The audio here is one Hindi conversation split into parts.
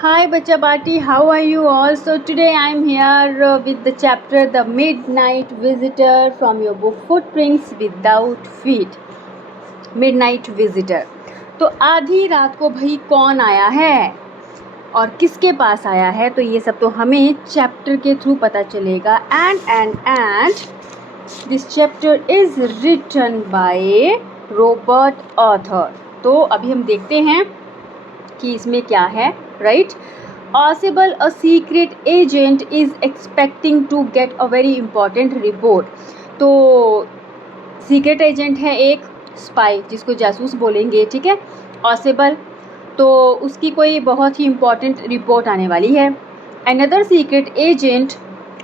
Hi Bacha Bati, how are you all? So today I am here with the chapter The Midnight Visitor from your book Footprints Without Feet. Midnight Visitor. तो आधी रात को भाई कौन आया है और किसके पास आया है, तो ये सब तो हमें चैप्टर के थ्रू पता चलेगा. And this chapter is written by Robert Arthur. तो अभी हम देखते हैं कि इसमें क्या है. Right. Possible a secret agent is expecting to get a very important report. तो सीक्रेट एजेंट है एक स्पाई, जिसको जासूस बोलेंगे, ठीक है. पॉसिबल, तो उसकी कोई बहुत ही इम्पॉर्टेंट रिपोर्ट आने वाली है. Another secret agent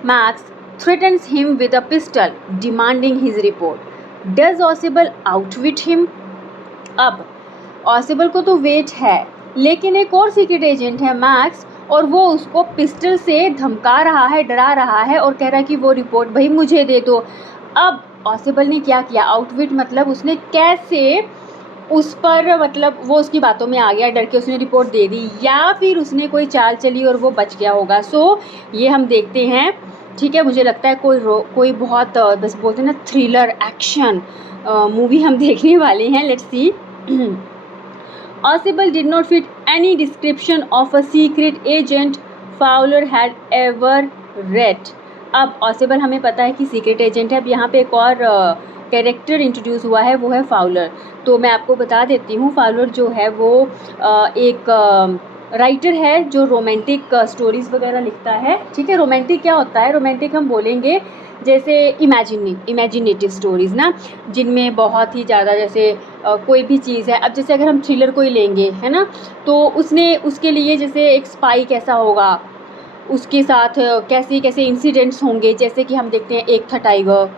max threatens him with a pistol demanding his report. Does Possible outwit him? अब पॉसिबल को तो वेट है, लेकिन एक और सीक्रेट एजेंट है मैक्स, और वो उसको पिस्टल से धमका रहा है, डरा रहा है और कह रहा है कि वो रिपोर्ट भाई मुझे दे दो. अब पॉसिबल ने क्या किया? आउटविट मतलब उसने कैसे उस पर, मतलब वो उसकी बातों में आ गया, डर के उसने रिपोर्ट दे दी, या फिर उसने कोई चाल चली और वो बच गया होगा. सो ये हम देखते हैं, ठीक है. मुझे लगता है कोई बहुत बस बोलते हैं ना थ्रिलर एक्शन मूवी हम देखने वाले हैं. Let's see. Possible did not fit any description of a secret agent Fowler had ever read. अब Possible हमें पता है कि सीक्रेट एजेंट है. अब यहाँ पे एक और कैरेक्टर इंट्रोड्यूस हुआ है, वो है फाउलर. तो मैं आपको बता देती हूँ, फाउलर जो है वो एक राइटर है जो रोमांटिक स्टोरीज़ वगैरह लिखता है, ठीक है. रोमांटिक क्या होता है? रोमांटिक हम बोलेंगे जैसे इमेजिनेटिव स्टोरीज़ ना, जिनमें बहुत ही ज़्यादा जैसे कोई भी चीज़ है. अब जैसे अगर हम थ्रिलर कोई लेंगे, है ना, तो उसके लिए जैसे एक स्पाई कैसा होगा, उसके साथ कैसे कैसे इंसिडेंट्स होंगे, जैसे कि हम देखते हैं एक था टाइगर.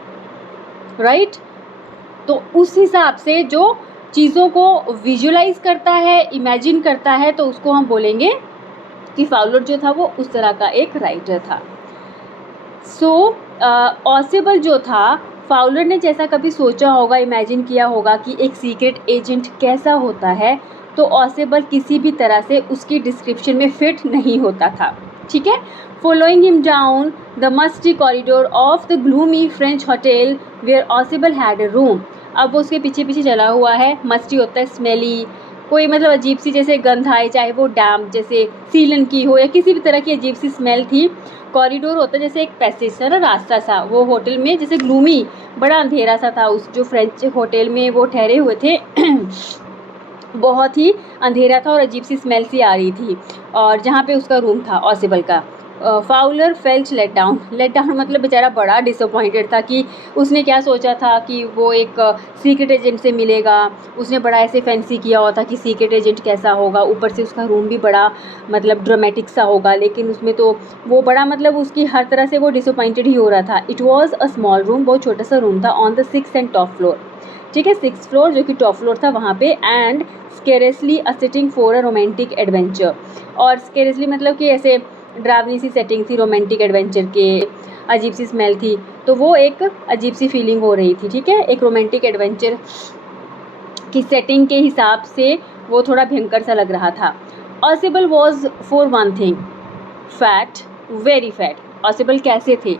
राइट. तो उस हिसाब से जो चीज़ों को विजुलाइज करता है, इमेजिन करता है, तो उसको हम बोलेंगे कि फाउलर जो था वो उस तरह का एक राइटर था. सो पॉसिबल जो था, फाउलर ने जैसा कभी सोचा होगा, इमेजिन किया होगा कि एक सीक्रेट एजेंट कैसा होता है, तो पॉसिबल किसी भी तरह से उसकी डिस्क्रिप्शन में फिट नहीं होता था, ठीक है. Following him down the musty corridor of the gloomy French hotel where Ausable had a room. अब वो उसके पीछे पीछे चला हुआ है. मस्टी होता है स्मेली, कोई मतलब अजीब सी जैसे गंध आए, चाहे वो डैम्प जैसे सीलन की हो या किसी भी तरह की अजीब सी स्मेल थी. कॉरिडोर होता है जैसे एक पैसेज सा ना, रास्ता सा. वो होटल में जैसे ग्लूमी, बड़ा अंधेरा सा था उस जो फ्रेंच होटल में वो ठहरे हुए थे. बहुत ही अंधेरा था और अजीब सी स्मेल सी आ रही थी, और जहाँ पे उसका रूम था पॉसिबल का. फाउलर फेल्ट लेट डाउन मतलब बेचारा बड़ा डिसअपॉइंटेड था कि उसने क्या सोचा था कि वो एक सीक्रेट एजेंट से मिलेगा. उसने बड़ा ऐसे फैंसी किया हुआ था कि सीक्रेट एजेंट कैसा होगा, ऊपर से उसका रूम भी बड़ा मतलब ड्रामेटिक सा होगा, लेकिन उसमें तो वो बड़ा मतलब उसकी हर तरह से वो डिसअपॉइंटेड ही हो रहा था. It was a small room, बहुत छोटा सा रूम था, on the 6th and top floor, ठीक है. 6th फ्लोर जो कि टॉप फ्लोर था वहाँ पे. And scarcely a sitting for a romantic adventure. और स्केरेसली मतलब कि ऐसे डरावनी सी सेटिंग थी रोमांटिक एडवेंचर के, अजीब सी स्मेल थी, तो वो एक अजीब सी फीलिंग हो रही थी, ठीक है. एक रोमांटिक एडवेंचर की सेटिंग के हिसाब से वो थोड़ा भयंकर सा लग रहा था. Possible was for one thing fat, very fat. Possible कैसे थे?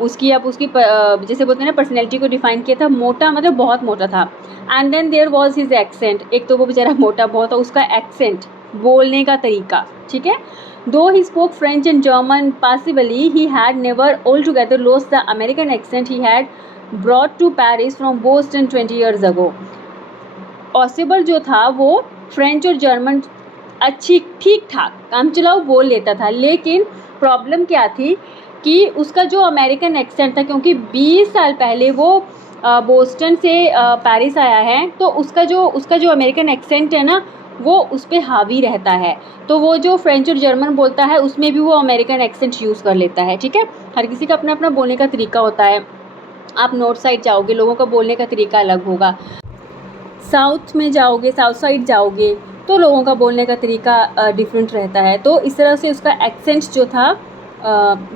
उसकी अब उसकी जैसे बोलते हैं ना, पर्सनैलिटी को डिफाइन किया था, मोटा मतलब बहुत मोटा था. And then there was his accent. एक तो वो बेचारा मोटा बहुत था, उसका एक्सेंट, बोलने का तरीका, ठीक है. Though he spoke French and German passably, he had never altogether lost the American accent he had brought to Paris from Boston 20 years ago. Possible जो था वो फ्रेंच और जर्मन अच्छी ठीक ठाक काम चलाओ बोल लेता था, लेकिन प्रॉब्लम क्या थी कि उसका जो अमेरिकन एक्सेंट था, क्योंकि 20 साल पहले वो बोस्टन से पेरिस आया है, तो उसका जो अमेरिकन एक्सेंट है ना, वो उस पर हावी रहता है. तो वो जो फ्रेंच और जर्मन बोलता है उसमें भी वो अमेरिकन एक्सेंट यूज़ कर लेता है, ठीक है. हर किसी का अपना अपना बोलने का तरीका होता है. आप नॉर्थ साइड जाओगे, लोगों का बोलने का तरीका अलग होगा. साउथ में जाओगे, साउथ साइड जाओगे, तो लोगों का बोलने का तरीका डिफरेंट रहता है. तो इस तरह से उसका एक्सेंट जो था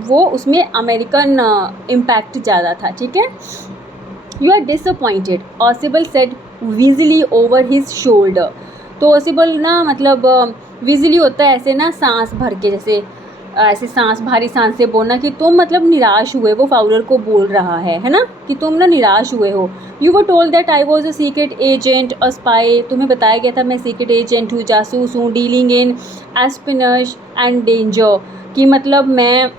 वो उसमें अमेरिकन इम्पैक्ट ज़्यादा था, ठीक है. You are disappointed, Ausable said wheezily over his shoulder. तो पॉसिबल ना मतलब विजिली होता है ऐसे ना सांस भर के, जैसे ऐसे सांस भारी सांस से बोलना कि तुम मतलब निराश हुए, वो फाउलर को बोल रहा है ना, कि तुम ना निराश हुए हो। You were told that I was a secret agent, a spy, तुम्हें बताया गया था मैं सीक्रेट एजेंट हूँ, जासूस हूँ, डीलिंग इन एस्पिनज एंड डेंजर, कि मतलब मैं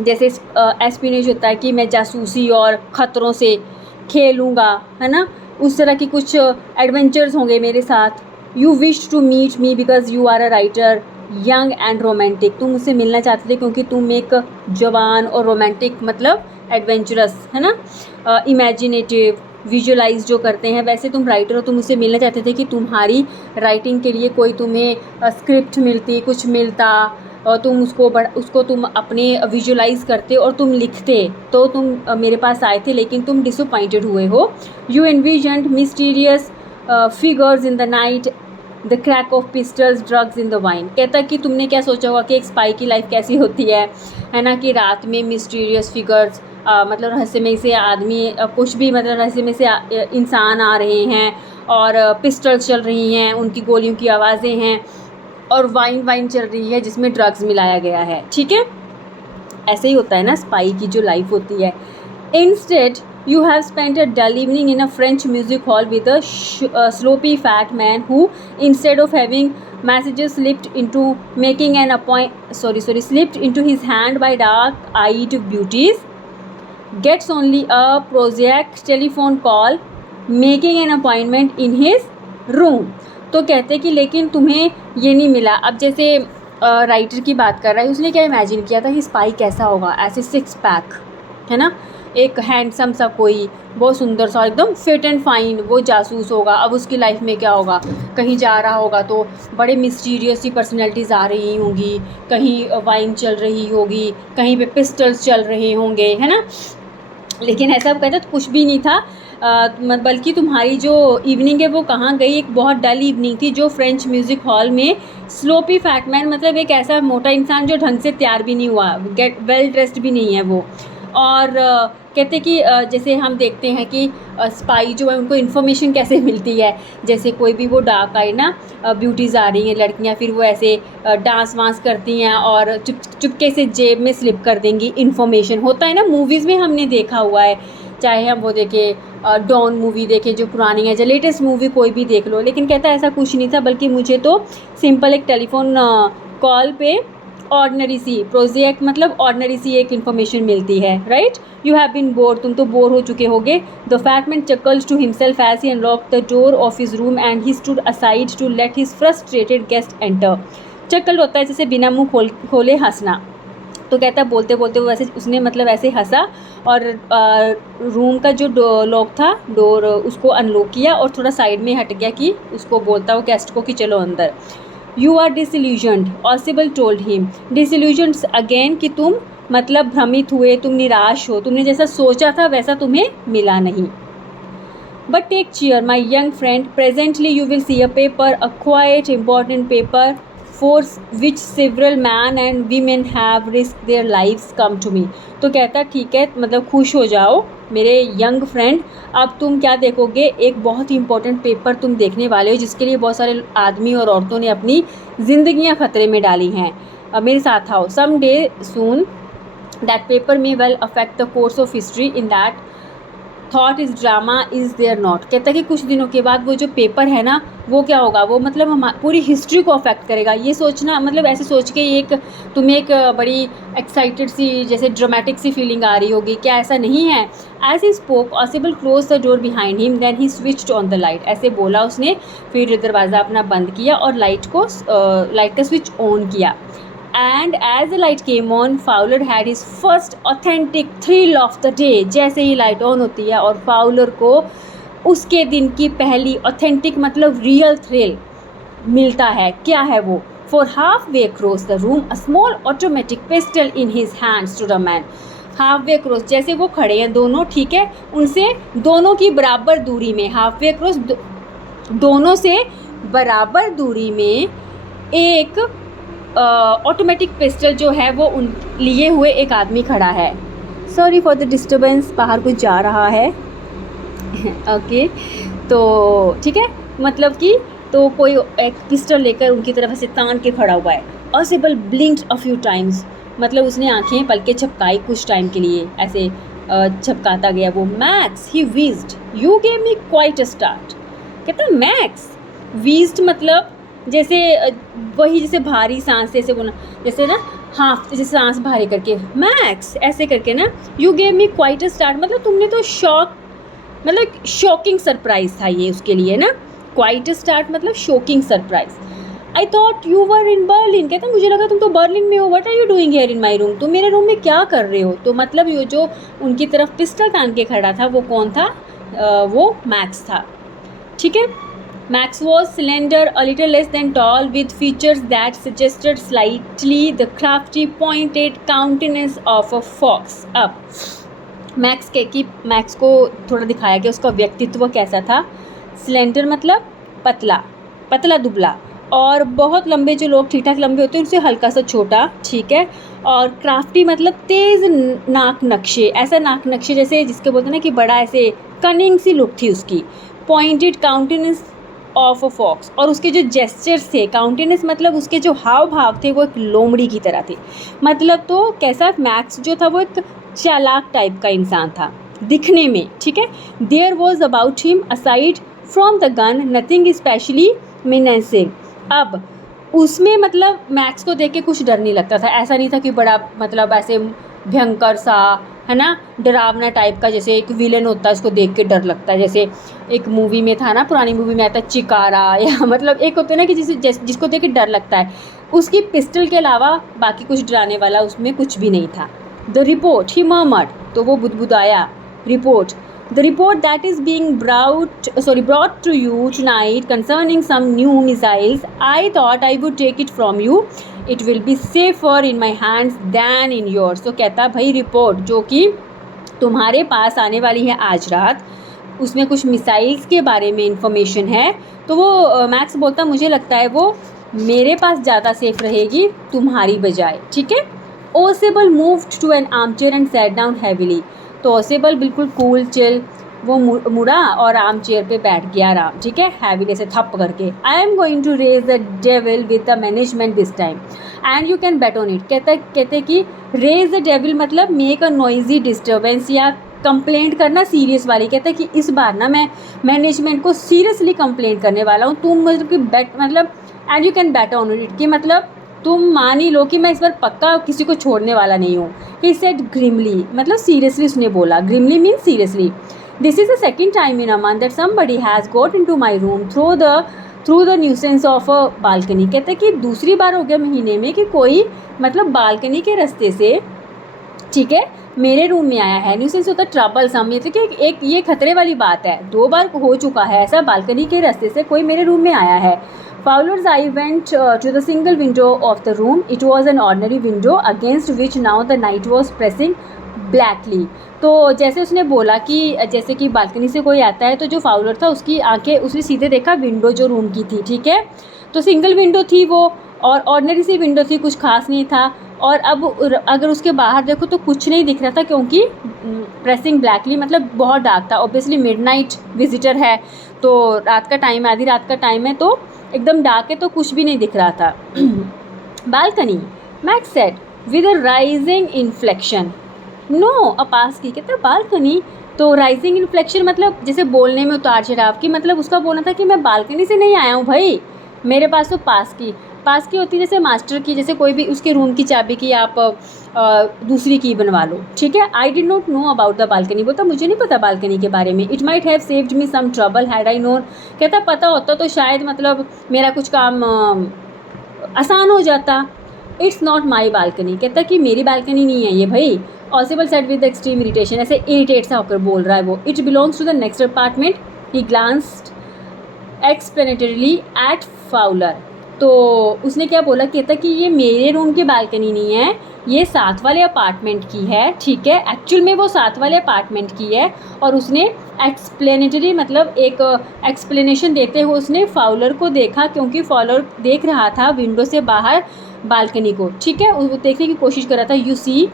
जैसे एस्पिनेज होता है कि मैं जासूसी और ख़तरों से खेलूँगा, है ना, उस तरह की कुछ एडवेंचर्स होंगे मेरे साथ। You wish to meet me because you are a writer young and romantic, तुम मुझसे मिलना चाहते थे क्योंकि तुम एक जवान और रोमांटिक मतलब एडवेंचरस, है ना, इमेजिनेटिव, विजुअलाइज जो करते हैं वैसे तुम राइटर हो, तुम मुझसे मिलना चाहते थे कि तुम्हारी राइटिंग के लिए कोई तुम्हें स्क्रिप्ट मिलती, कुछ मिलता, और तुम उसको तुम अपने विजुअलाइज करते और तुम लिखते, तो तुम मेरे पास आए थे, लेकिन तुम डिसअपॉइंटेड हुए हो। You envisioned mysterious figures in the night, the crack of pistols, drugs in the wine, कहता कि तुमने क्या सोचा होगा कि एक स्पाई की लाइफ कैसी होती है ना, कि रात में मिस्टीरियस फिगर्स मतलब रहस्यमय से आदमी कुछ भी मतलब रहस्यमय से इंसान आ रहे हैं और पिस्टल्स चल रही हैं, उनकी गोलियों की आवाज़ें हैं और वाइन चल रही है जिसमें ड्रग्स मिलाया गया है, ठीक है। ऐसे ही होता है ना स्पाई की जो लाइफ होती है। Instead you have spent a dull evening in a French music hall with a sloppy fat man who, instead of having messages slipped into his hand by dark-eyed beauties, gets only a prosaic telephone call, making an appointment in his room। तो कहते कि लेकिन तुम्हें ये नहीं मिला। अब जैसे राइटर की बात कर रहा है, उसने क्या इमेजिन किया था कि स्पाई कैसा होगा, ऐसे 6 पैक, है ना, एक हैंडसम सा कोई बहुत सुंदर सा एकदम फिट एंड फाइन वो जासूस होगा। अब उसकी लाइफ में क्या होगा, कहीं जा रहा होगा तो बड़े मिस्टीरियस सी पर्सनैलिटीज़ आ रही होंगी, कहीं वाइन चल रही होगी, कहीं पे पिस्टल्स चल रहे होंगे, है ना। लेकिन ऐसा कहता तो कुछ भी नहीं था, बल्कि तुम्हारी जो इवनिंग है वो कहाँ गई, एक बहुत डल इवनिंग थी जो फ्रेंच म्यूज़िक हॉल में स्लोपी फैटमैन, मतलब एक ऐसा मोटा इंसान जो ढंग से तैयार भी नहीं हुआ, गेट वेल ड्रेस्ड भी नहीं है वो। और कहते कि जैसे हम देखते हैं कि स्पाई जो है उनको इन्फॉर्मेशन कैसे मिलती है, जैसे कोई भी वो डार्क आई ना ब्यूटीज़ आ रही हैं लड़कियां, फिर वो ऐसे डांस वांस करती हैं और चुपके से जेब में स्लिप कर देंगी इन्फॉर्मेशन, होता है ना, मूवीज़ में हमने देखा हुआ है, चाहे हम वो देखें डॉन मूवी देखें जो पुरानी है, या लेटेस्ट मूवी कोई भी देख लो। लेकिन कहता है ऐसा कुछ नहीं था, बल्कि मुझे तो सिंपल एक टेलीफोन कॉल पे ऑर्डनरी सी, प्रोजेक्ट मतलब ऑर्डनरी सी एक इन्फॉर्मेशन मिलती है, right. You have been bore, तुम तो बोर हो चुके होगे। The fat man chuckles to himself as he unlocked the door of his room and he stood aside to let his frustrated guest enter. Chuckle होता है जैसे बिना मुंह खोले हंसना, तो कहता है बोलते बोलते वो वैसे उसने मतलब ऐसे हंसा और रूम का जो लॉक था डोर उसको अनलॉक किया और थोड़ा साइड में हट गया कि उसको बोलता वो गेस्ट को कि चलो अंदर। You are disillusioned, Ausable told him. Disillusioned again, कि तुम मतलब भ्रमित हुए, तुम निराश हो, तुमने जैसा सोचा था वैसा तुम्हें मिला नहीं। But take cheer, my young friend, presently you will see a paper, a quite important paper for which several men and women have risked their lives come to me। तो कहता ठीक है, मतलब खुश हो जाओ मेरे यंग फ्रेंड, अब तुम क्या देखोगे, एक बहुत ही इंपॉर्टेंट पेपर तुम देखने वाले हो जिसके लिए बहुत सारे आदमी और औरतों ने अपनी ज़िंदगियां खतरे में डाली हैं। अब मेरे साथ आओ। Some day soon that paper may well affect the course of history in that thought is drama is there not. कहता है कि कुछ दिनों के बाद वो जो पेपर है ना वो क्या होगा, वो मतलब हम पूरी हिस्ट्री को अफेक्ट करेगा। ये सोचना मतलब ऐसे सोच के एक तुम्हें एक बड़ी एक्साइटेड सी जैसे ड्रामेटिक सी फीलिंग आ रही होगी, क्या ऐसा नहीं है। As he spoke Ausable close the door behind him then he switched on the light. ऐसे बोला उसने, फिर दरवाज़ा अपना बंद किया और लाइट का स्विच ऑन किया। And as the light came on, Fowler had his first authentic thrill of the day। जैसे ही लाइट ऑन होती है और फाउलर को उसके दिन की पहली ऑथेंटिक मतलब रियल थ्रिल मिलता है। क्या है वो? For halfway across the room, a small automatic pistol in his hand stood a man। halfway across, जैसे वो खड़े हैं दोनों, ठीक है, उनसे दोनों की बराबर दूरी में, halfway across दोनों से बराबर दूरी में एक ऑटोमेटिक पिस्टल जो है वो उन लिए हुए एक आदमी खड़ा है। सॉरी फॉर द डिस्टर्बेंस, बाहर कुछ जा रहा है। ओके तो ठीक है, मतलब कि तो तो कोई एक पिस्टल लेकर उनकी तरफ ऐसे तान के खड़ा हुआ है। ऑसिबल ब्लिंक्ड अ फ्यू टाइम्स, मतलब उसने आंखें पलकें झपकाई कुछ टाइम के लिए, ऐसे झपकाता गया वो। Max he wheezed, you gave me quite a start. कहता मैक्स, वीज्ड मतलब जैसे वही जैसे भारी सांस जैसे बोलना, जैसे ना हाफ जैसे सांस भारी करके मैक्स ऐसे करके ना। You gave me quite a start मतलब तुमने तो मतलब शॉकिंग सरप्राइज था ये उसके लिए ना। क्वाइट अ स्टार्ट मतलब shocking surprise. I thought you were in Berlin, कहता मुझे लगा तुम तो बर्लिन में हो। What are you doing here in my room, तुम मेरे रूम में क्या कर रहे हो। तो मतलब ये जो उनकी तरफ पिस्टल तान के खड़ा था वो कौन था, वो मैक्स था। ठीक है। Max was slender, a little less than tall, with features that suggested slightly the crafty, pointed countenance of a fox. अब मैक्स को थोड़ा दिखाया गया उसका व्यक्तित्व कैसा था। स्लेंडर मतलब पतला, पतला दुबला, और बहुत लंबे जो लोग ठीक ठाक लंबे होते हैं उनसे हल्का सा छोटा, ठीक है। और क्राफ्टी मतलब तेज़ नाक नक्शे, ऐसा नाक नक्शे जैसे जिसके बोलते हैं ना कि बड़ा ऐसे कनिंग सी लुक थी उसकी। Pointed countenance of a fox, और उसके जो जेस्चर्स थे, काउंटेनेंस मतलब उसके जो हाव भाव थे वो एक लोमड़ी की तरह थे। मतलब तो कैसा, मैक्स जो था वो एक चालाक टाइप का इंसान था दिखने में, ठीक है। There was about him aside from the gun nothing specially menacing. अब उसमें मतलब मैक्स को देख के कुछ डर नहीं लगता था, ऐसा नहीं था कि बड़ा मतलब ऐसे भयंकर सा है ना, डरावना टाइप का, जैसे एक विलेन होता है उसको देख के डर लगता है। जैसे एक मूवी में था ना, पुरानी मूवी में आता है चिकारा, या मतलब एक होता है ना कि जिसको देख के डर लगता है। उसकी पिस्टल के अलावा बाकी कुछ डराने वाला उसमें कुछ भी नहीं था। द रिपोर्ट ही मर्मर्ड, तो वो बुदबुदाया। Report, the report that is being brought to you tonight concerning some new missiles, I thought I would take it from you. It will be safer in my hands than in yours. तो कहता भाई रिपोर्ट जो कि तुम्हारे पास आने वाली है आज रात, उसमें कुछ मिसाइल्स के बारे में इंफॉर्मेशन है। तो वो मैक्स बोलता मुझे लगता है वो मेरे पास ज़्यादा सेफ रहेगी तुम्हारी बजाय, ठीक है। Ausable moved to an armchair and sat down heavily, तो ओसेबल बिल्कुल कूल चिल वो मुड़ा और आर्म चेयर पे बैठ गया आराम, ठीक है, हैविली से थप करके। I am going to raise the devil with the management this time and you can bet on it. कहते कि रेज द डेविल मतलब मेक अ नॉइजी डिस्टर्बेंस या कंप्लेंट करना सीरियस वाली। कहते हैं कि इस बार ना मैं मैनेजमेंट को सीरियसली कंप्लेंट करने वाला हूँ, तुम मतलब कि मतलब and you can bet on it कि मतलब तुम मान ही लो कि मैं इस बार पक्का किसी को छोड़ने वाला नहीं हूँ। ही सेड ग्रिमली, मतलब सीरियसली उसने बोला, grimly means seriously. This is the second time in a month that somebody has got into my room through the nuisance of a balcony. कहते हैं कि दूसरी बार हो गया महीने में कि कोई मतलब बालकनी के रास्ते से, ठीक है, मेरे रूम में आया है। न्यूसेंस होता है ट्रबल सम, ये कि एक ये खतरे वाली बात है, 2 बार हो चुका है ऐसा, बालकनी के रास्ते से कोई मेरे रूम में आया है। Fowler's eye went to the single window of the room. It was an ordinary window against which now the night was pressing blackly. तो जैसे उसने बोला कि जैसे कि बालकनी से कोई आता है, तो जो फाउलर था उसकी आंखें उसने सीधे देखा विंडो जो रूम की थी, ठीक है। तो सिंगल विंडो थी वो, और ऑर्डिनरी सी विंडो थी, कुछ खास नहीं था। और अब अगर उसके बाहर देखो तो कुछ नहीं दिख रहा था, क्योंकि प्रेसिंग ब्लैकली मतलब बहुत डार्क था। ऑब्वियसली मिडनाइट विजिटर है, तो रात का टाइम, आधी रात का टाइम है, तो एकदम डार्क है, तो कुछ भी नहीं दिख रहा था। Balcony, Max said with a rising inflection. No a pass key, कहता बालकनी, तो राइजिंग इन्फ्लेक्शन मतलब जैसे बोलने में उतार चढ़ाव की, मतलब उसका बोलना था कि मैं बालकनी से नहीं आया हूँ भाई, मेरे पास तो पास की होती है जैसे मास्टर की, जैसे कोई भी उसके रूम की चाबी की आप दूसरी की बनवा लो, ठीक है। I did not know about the balcony, बोलता मुझे नहीं पता बालकनी के बारे में। It might have saved me some trouble had I known, कहता पता होता तो शायद मतलब मेरा कुछ काम आसान हो जाता। इट्स नॉट माई बालकनी, कहता कि मेरी बालकनी नहीं है ये भाई। Ausable said with extreme irritation, ऐसे इरिटेट सा होकर बोल रहा है वो। It belongs to the next apartment. He glanced explanatorily at Fowler, तो उसने क्या बोला, कहता कि ये मेरे रूम की बालकनी नहीं है, ये साथ वाले अपार्टमेंट की है, ठीक है। एक्चुअल में वो साथ वाले अपार्टमेंट की है, और उसने एक्सप्लेनेटरी मतलब एक एक्सप्लेनेशन देते हुए उसने फाउलर को देखा, क्योंकि फाउलर देख रहा था विंडो से बाहर बालकनी को, ठीक है, वो देखने की कोशिश कर रहा था। You see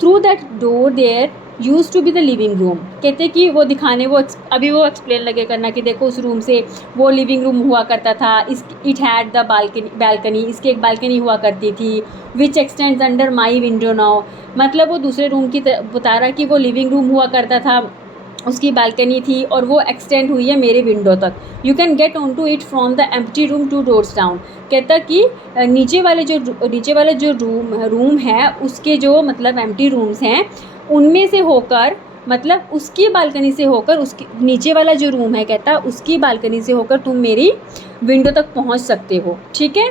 through that door there used to be the living room. कहते कि वो दिखाने अभी वो एक्सप्लेन लगे करना कि देखो उस रूम से वो लिविंग रूम हुआ करता था, इट हैड द बालकनी, इसकी एक बालकनी हुआ करती थी, विच x tends under my window now. मतलब वो दूसरे रूम की बता रहा कि वो लिविंग रूम हुआ करता था, उसकी बालकनी थी और वो एक्सटेंड हुई है मेरे विंडो तक। You can get on to it from the empty room 2 doors down. कहता कि नीचे वाले जो रूम है उसके जो मतलब एम्प्टी रूम्स हैं उनमें से होकर, मतलब उसकी बालकनी से होकर, उसकी नीचे वाला जो रूम है कहता उसकी बालकनी से होकर तुम मेरी विंडो तक पहुंच सकते हो, ठीक है।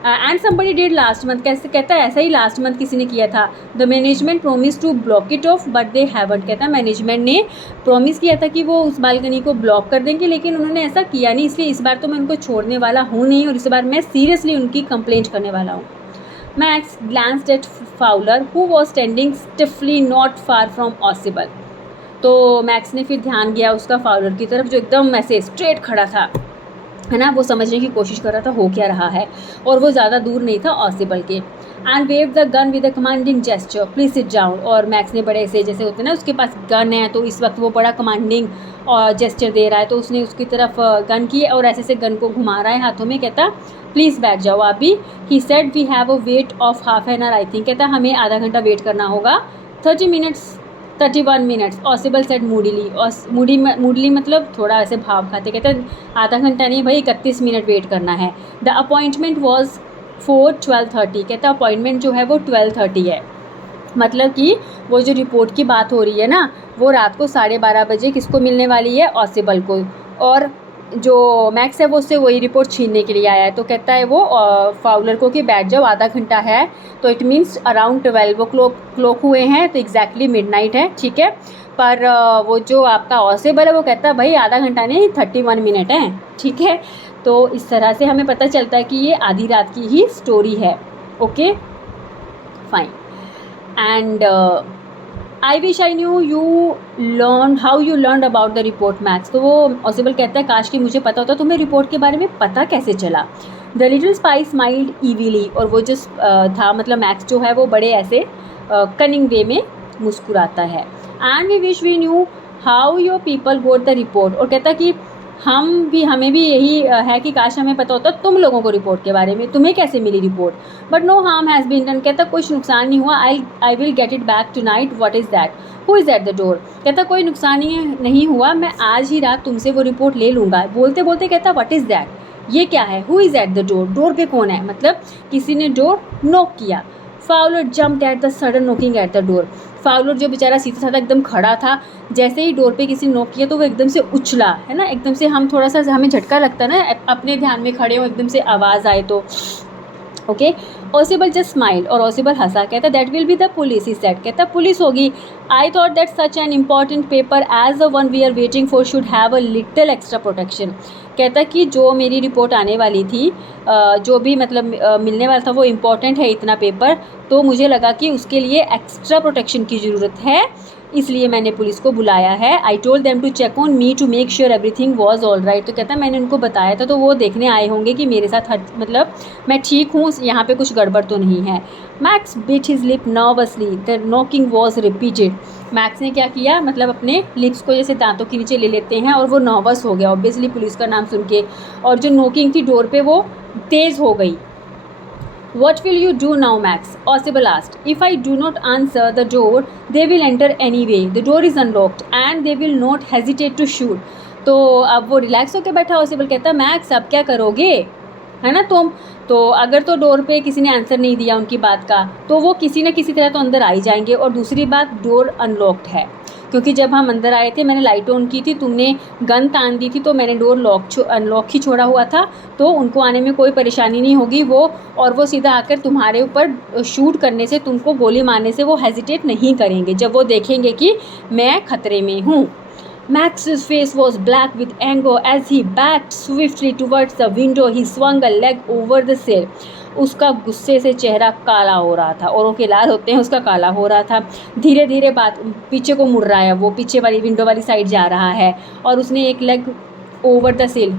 And somebody did last month, कैसे कहता है ऐसा ही लास्ट मंथ किसी ने किया था। The management promise to block it off but they haven't. कहता है मैनेजमेंट ने प्रॉमिस किया था कि वो उस बालकनी को ब्लॉक कर देंगे, लेकिन उन्होंने ऐसा किया नहीं, इसलिए इस बार तो मैं उनको छोड़ने वाला हूँ नहीं और इस बार मैं सीरियसली उनकी कंप्लेंट करने वाला हूँ। Max glanced at Fowler who was standing stiffly not far from Ausable. तो मैक्स ने फिर ध्यान गया उसका फाउलर की तरफ जो एकदम ऐसे स्ट्रेट खड़ा था, है ना, वो समझने की कोशिश कर रहा था हो क्या रहा है, और वो ज़्यादा दूर नहीं था ऑसिबल के। And wave the gun with a commanding gesture, please sit down. और मैक्स ने बड़े ऐसे जैसे होते हैं ना उसके पास गन है तो इस वक्त वो बड़ा कमांडिंग और जेस्चर दे रहा है, तो उसने उसकी तरफ गन की और ऐसे से गन को घुमा रहा है हाथों में। कहता प्लीज़ बैठ जाओ आप भी। He said we have a wait of half an hour I think. कहता हमें आधा घंटा वेट करना होगा। 31 मिनट्स ऑसिबल सेड मूडीली। और मूडली मतलब थोड़ा ऐसे भाव खाते। कहते आधा घंटा नहीं भाई 31 मिनट वेट करना है। The appointment was 12:30। कहता अपॉइंटमेंट जो है वो 12:30 है, मतलब कि वो जो रिपोर्ट की बात हो रही है ना वो रात को 12:30 बजे किसको मिलने वाली है, ऑसिबल को। और जो मैक्स है वो उससे वही रिपोर्ट छीनने के लिए आया है। तो कहता है वो फाउलर को कि बैठ जाओ आधा घंटा है, तो इट मीन्स अराउंड 12 क्लॉक हुए हैं, तो एग्जैक्टली मिडनाइट है, ठीक है। पर वो जो आपका ऑसिबल है वो कहता है भाई आधा घंटा नहीं 31 मिनट है, ठीक है। तो इस तरह से हमें पता चलता है कि ये आधी रात की ही स्टोरी है। Okay fine. And I wish I knew you learn how you learn about the report max. तो वो ऑसिबल कहता है काश कि मुझे पता होता तुम्हें रिपोर्ट के बारे में पता कैसे चला। The little spy smiled evilly. और वो जो था मतलब मैक्स जो है वो बड़े ऐसे कनिंग वे में मुस्कुराता है। And we wish we knew how your people got the report. और कहता कि हमें भी यही है कि काश हमें पता होता तुम लोगों को रिपोर्ट के बारे में, तुम्हें कैसे मिली report. But no harm has been done. कहता कुछ नुकसान नहीं हुआ। I will get it back tonight. What is that, who is at the door. कहता कोई नुकसान नहीं हुआ, मैं आज ही रात तुमसे वो रिपोर्ट ले लूँगा। बोलते बोलते कहता व्हाट इज़ दैट, ये क्या है। Who is at the door, door पे कौन है, मतलब किसी ने डोर नॉक किया। Fowler jumped at the sudden knocking at the door. Fowler जो बेचारा सीधा साधा एकदम खड़ा था, जैसे ही डोर पे किसी ने नॉक किया तो वो एकदम से उछला, है ना, एकदम से हम थोड़ा सा हमें झटका लगता है ना अपने ध्यान में खड़े हो एकदम से आवाज़ आए तो। Okay Ausable just smile. और ऑसिबल हंसा। कहता that will be the police he said. कहता पुलिस होगी। I thought that such an important paper as the one we are waiting for should have a little extra protection. कहता कि जो मेरी रिपोर्ट आने वाली थी, जो भी मतलब मिलने वाला था वो इम्पॉर्टेंट है इतना पेपर, तो मुझे लगा कि उसके लिए एक्स्ट्रा प्रोटेक्शन की ज़रूरत है, इसलिए मैंने पुलिस को बुलाया है। I told them to check on me to make sure everything was all right. तो कहता है मैंने उनको बताया था तो वो देखने आए होंगे कि मेरे साथ मतलब मैं ठीक हूँ, यहाँ पे कुछ गड़बड़ तो नहीं है। Max bit his lip nervously. The knocking was repeated. Max ने क्या किया, मतलब अपने लिप्स को जैसे दांतों के नीचे ले लेते हैं और वो नर्वस हो गया ऑब्वियसली पुलिस का नाम सुन के, और जो नॉकिंग थी डोर पे वो तेज़ हो गई। What will you do now, Max? Ossible asked. If I do not answer the door, they will enter anyway. The door is unlocked and they will not hesitate to shoot. तो अब वो रिलैक्स होकर बैठा। ऑसिबल कहता मैक्स अब क्या करोगे, है ना तुम तो अगर तो डोर पे किसी ने आंसर नहीं दिया उनकी बात का तो वो किसी न किसी तरह तो अंदर आ ही जाएंगे। और दूसरी बात डोर अनलॉक्ड है, क्योंकि जब हम अंदर आए थे मैंने लाइट ऑन की थी, तुमने गन तान दी थी, तो मैंने डोर अनलॉक ही छोड़ा हुआ था, तो उनको आने में कोई परेशानी नहीं होगी। वो सीधा आकर तुम्हारे ऊपर शूट करने से, तुमको गोली मारने से वो हेजिटेट नहीं करेंगे जब वो देखेंगे कि मैं खतरे में हूँ। Max's face was black with anger as he backed swiftly towards the window. He swung a leg over the sill. उसका गुस्से से चेहरा काला हो रहा था, औरों के लाल होते हैं, उसका काला हो रहा था। धीरे धीरे बात पीछे को मुड़ रहा है, वो पीछे वाली विंडो वाली साइड जा रहा है और उसने एक लेग ओवर द सिल,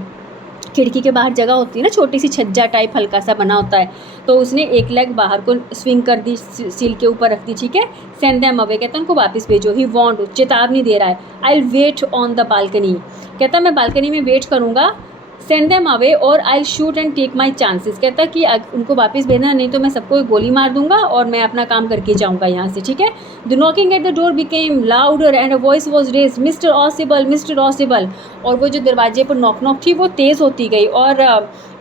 खिड़की के बाहर जगह होती है ना, छोटी सी छज्जा टाइप हल्का सा बना होता है, तो उसने एक लेग बाहर को स्विंग कर दी, सील के ऊपर रख दी, ठीक है। सेंड देम अवे, कहता है उनको वापस भेजो। ही वांट, चेतावनी दे रहा है। I will wait on the balcony, कहता मैं बालकनी में वेट करूँगा। सेंड देम अवे और I shoot and take my chances, कहता कि उनको वापस भेजना, नहीं तो मैं सबको गोली मार दूंगा और मैं अपना काम करके जाऊंगा यहाँ से, ठीक है। The knocking at the door became louder and a voice was raise, mister Ausable, mister Ausable. और वो जो दरवाजे पर नॉक नॉक थी वो तेज़ होती गई और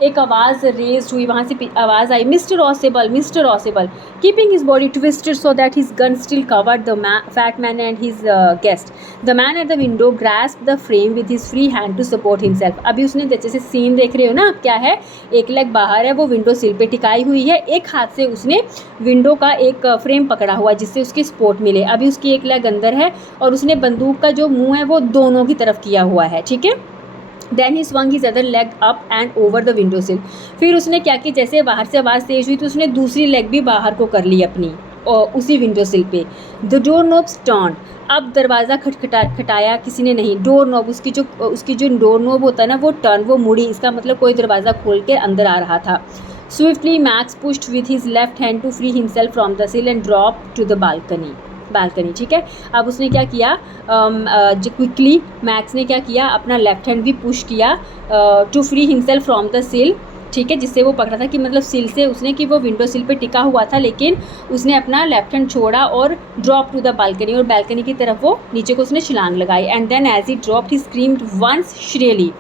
एक आवाज़ रेज हुई, वहाँ से आवाज़ आई, mister Ausable, mister Ausable. Keeping his body twisted so that his gun still covered the fat man and his guest. The man at the window grasped the frame with his free hand to support himself. अभी उसने जैसे सीन देख रहे हो ना, क्या है, एक लेग बाहर है, वो विंडो सिल पे टिकाई हुई है, एक हाथ से उसने विंडो का एक फ्रेम पकड़ा हुआ है जिससे उसकी सपोर्ट मिले। अभी उसकी एक लेग अंदर है और उसने बंदूक का जो मुंह है वो दोनों की तरफ किया हुआ है, ठीक है। Then he swung his other leg up and over the window sill। फिर उसने क्या कि जैसे बाहर से आवाज़ तेज हुई तो उसने दूसरी लेग भी बाहर को कर ली अपनी, और उसी विंडो सिल पे। द डोर नॉब्स टर्न, अब दरवाज़ा खटाया किसी ने नहीं। डोर नॉब, उसकी जो डोर नॉब होता है ना वो टर्न, वो मुड़ी, इसका मतलब कोई दरवाज़ा खोल के अंदर आ रहा था। Swiftly Max pushed with his left hand to free himself from the sill and drop to the balcony, ठीक है। अब उसने क्या किया, क्विकली मैक्स ने क्या किया, अपना लेफ्ट हैंड भी पुश किया to free himself from the sill, ठीक है, जिससे वो पकड़ा था कि मतलब सिल से उसने, कि वो विंडो सिल पे टिका हुआ था, लेकिन उसने अपना लेफ्ट हैंड छोड़ा और ड्रॉप टू द बालकनी, और बालकनी की तरफ वो नीचे को उसने छलांग लगाई। And then as he dropped he screamed once shrilly,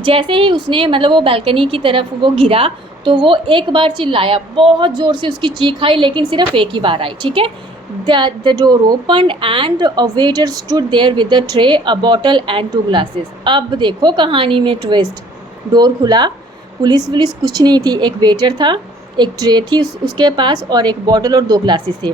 जैसे ही उसने मतलब वो बालकनी की तरफ वो गिरा तो वो एक बार चिल्लाया, बहुत ज़ोर से उसकी चीख आई, लेकिन सिर्फ एक ही बार आई, ठीक है। The door opened and a waiter stood there with a tray, a bottle and 2 glasses। अब देखो कहानी में ट्विस्ट, डोर खुला, पुलिस कुछ नहीं थी, एक वेटर था, एक ट्रे थी उसके पास और एक बॉटल और 2 ग्लासेस थे।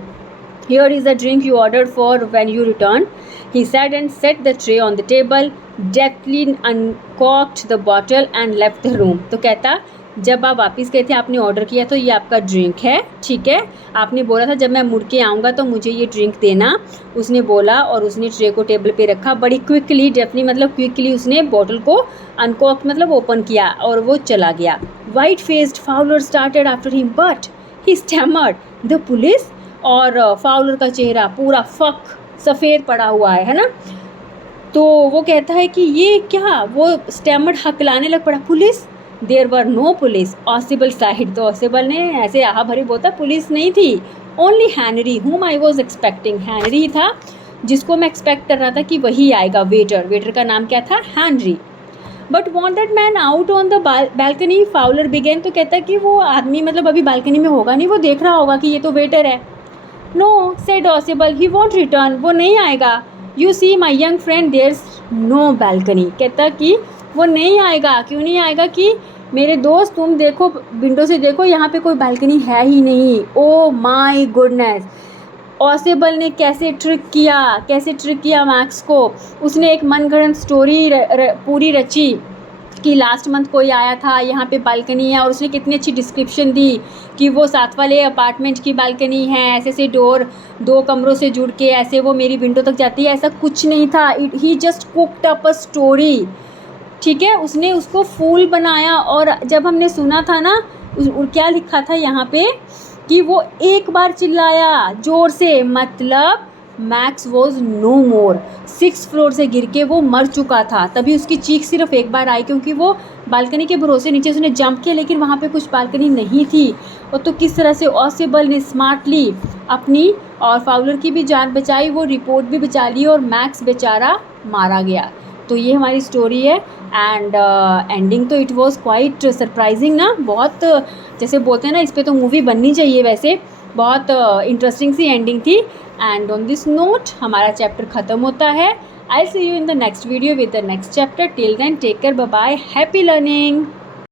Here is the drink you ordered for when you returned, he said and set the tray on the table, deftly uncorked the bottle and left the room। तो कहता जब आप वापस गए थे आपने ऑर्डर किया तो ये आपका ड्रिंक है, ठीक है, आपने बोला था जब मैं मुड़ के आऊँगा तो मुझे ये ड्रिंक देना, उसने बोला और उसने ट्रे को टेबल पे रखा। बड़ी क्विकली, डेफिनेटली मतलब क्विकली उसने बॉटल को अनकॉक मतलब ओपन किया और वो चला गया। White faced Fowler started after him but he stammered the police, और फाउलर का चेहरा पूरा सफ़ेद पड़ा हुआ है ना, तो वो कहता है कि ये क्या, वो स्टैमर्ड हकलाने लग पड़ा, police, there were no police, Ausable said, तो ऑसिबल ने ऐसे आहा भरी बोलता पुलिस नहीं थी, ओनली हैनरी हुम आई वॉज एक्सपेक्टिंग, हैनरी था जिसको मैं एक्सपेक्ट कर रहा था कि वही आएगा, वेटर का नाम क्या था, Henry. But won't that man out on the balcony, Fowler began, तो कहता कि वो आदमी मतलब अभी बालकनी में होगा नहीं, वो देख रहा होगा कि ये तो वेटर है। No said Ausable, he won't return, वो नहीं आएगा। You see my young friend there's no balcony, कहता कि वो नहीं आएगा, क्यों नहीं आएगा, कि मेरे दोस्त तुम देखो विंडो से देखो यहाँ पे कोई बालकनी है ही नहीं। ओ माई गुडनेस, ऑसिबल ने कैसे ट्रिक किया मैक्स को। उसने एक मनगढ़ंत स्टोरी पूरी रची कि लास्ट मंथ कोई आया था, यहाँ पे बालकनी है, और उसने कितनी अच्छी डिस्क्रिप्शन दी कि वो साथ वाले अपार्टमेंट की बालकनी है, ऐसे डोर 2 कमरों से जुड़ के ऐसे वो मेरी विंडो तक जाती है, ऐसा कुछ नहीं था। He just cooked up a story, ठीक है, उसने उसको फूल बनाया। और जब हमने सुना था ना, क्या लिखा था यहाँ पे कि वो एक बार चिल्लाया ज़ोर से, मतलब Max was no more, 6th floor से गिर के वो मर चुका था, तभी उसकी चीख सिर्फ एक बार आई, क्योंकि वो बालकनी के भरोसे नीचे उसने जंप किया, लेकिन वहाँ पे कुछ बालकनी नहीं थी। और तो किस तरह से ऑसिबल ने स्मार्टली अपनी और फाउलर की भी जान बचाई, वो रिपोर्ट भी बचा ली और मैक्स बेचारा मारा गया। तो ये हमारी स्टोरी है एंड एंडिंग तो इट वाज क्वाइट सरप्राइजिंग ना, बहुत जैसे बोलते हैं ना, इस पे तो मूवी बननी चाहिए, वैसे बहुत इंटरेस्टिंग सी एंडिंग थी। एंड ऑन दिस नोट हमारा चैप्टर ख़त्म होता है। I see you in the next video with the next chapter. Till then take care, bye bye, happy learning.